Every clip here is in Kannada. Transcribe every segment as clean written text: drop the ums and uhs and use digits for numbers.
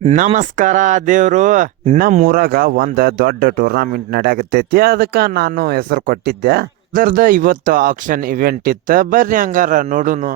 ನಮಸ್ಕಾರ ದೇವ್ರು. ನಮ್ಮೂರಾಗ ಒಂದ್ ದೊಡ್ಡ ಟೂರ್ನಾಮೆಂಟ್ ನಡೆಯಾಗತೈತಿ. ಅದಕ್ಕ ನಾನು ಹೆಸರು ಕೊಟ್ಟಿದ್ದೆ. ಅದರದ ಇವತ್ತು ಆಕ್ಷನ್ ಇವೆಂಟ್ ಇತ್ತ. ಬರ್ರಿ ಹಂಗಾರ ನೋಡುನು.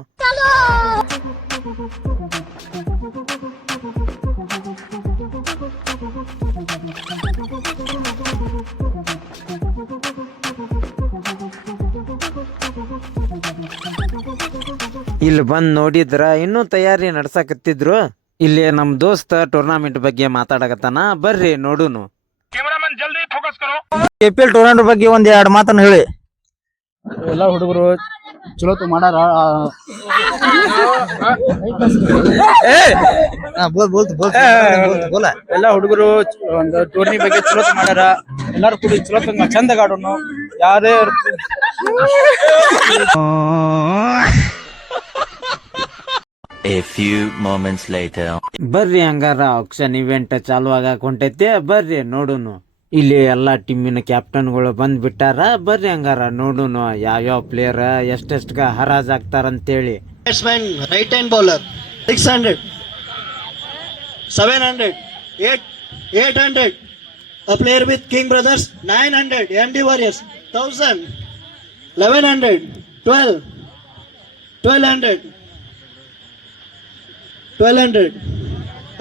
ಇಲ್ಲಿ ಬಂದ್ ನೋಡಿದ್ರ ಇನ್ನೂ ತಯಾರಿ ನಡ್ಸಾಕತ್ತಿದ್ರು. ಇಲ್ಲಿ ನಮ್ ದೋಸ್ತ ಟೂರ್ನಾಮೆಂಟ್ ಬಗ್ಗೆ ಮಾತಾಡಕತ್ತಾನ. ಬರ್ರಿ ನೋಡುನು. ಕೆಪಿಎಲ್ ಟೂರ್ನಮೆಂಟ್ ಬಗ್ಗೆ ಒಂದ್ ಎರಡು ಮಾತನ್ನ ಹೇಳಿ. ಎಲ್ಲ ಹುಡುಗರು ಚಲೋ ಮಾಡಾರ. ಎಲ್ಲ ಹುಡುಗರು ಒಂದು ಟೂರ್ನಿ ಬಗ್ಗೆ ಚಲೋ ಮಾಡ್ಯಾರ. ಎಲ್ಲಾರು ಕೂಡಿ ಚಲೋ ಚಂದ ಆಡೋನು. ಯಾರೇ A few moments later. ಬರ್ರಿ ಹಂಗಾರ ಆಕ್ಷನ್ ಇವೆಂಟ್ ಚಾಲು ಆಗಾಕ ಹೊಂಟೈತೆ. ಬರ್ರಿ ನೋಡುನು. ಇಲ್ಲಿ ಎಲ್ಲಾ ಟೀಮಿನ ಕ್ಯಾಪ್ಟನ್ಗಳು ಬಂದ್ ಬಿಟ್ಟಾರ. ಬರ್ರಿ ಹಂಗಾರ ನೋಡುನು ಯಾವ್ಯಾವ ಪ್ಲೇಯರ್ ಎಷ್ಟೆಷ್ಟ ಹರಾಜ್ ಆಗ್ತಾರಂತೇಳಿ. Batsman, right hand bowler, 600, 700, 800. A player with King Brothers, 900. MD Warriors, 1000, 1100, 12, 1200, 1200.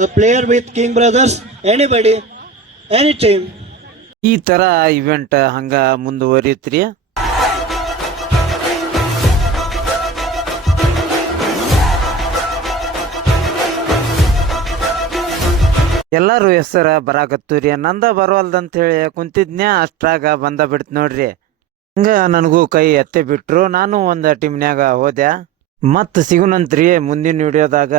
A player with King Brothers, anybody, any team. ಈ ತರ ಇವೆಂಟ್ ಹಂಗ ಮುಂದುವರಿತ್ರಿ. ಎಲ್ಲಾರು ಹೆಸರ ಬರಾಕತ್ತೂರಿ. ನಂದ ಬರವಲ್ದಂತ ಹೇಳಿ ಕುಂತಿದ್ನ್ಯಾ. ಅಷ್ಟ್ರಾಗ ಬಂದ ಬಿಡ್ತ ನೋಡ್ರಿ. ಹಂಗ ನನಗೂ ಕೈ ಎತ್ತೆ ಬಿಟ್ರು. ನಾನು ಒಂದ್ ಟೀಮ್ನ್ಯಾಗ ಹೋದೆ. ಮತ್ ಸಿಗುನಂತ್ರಿ ಮುಂದಿನ ವಿಡಿಯೋದಾಗ.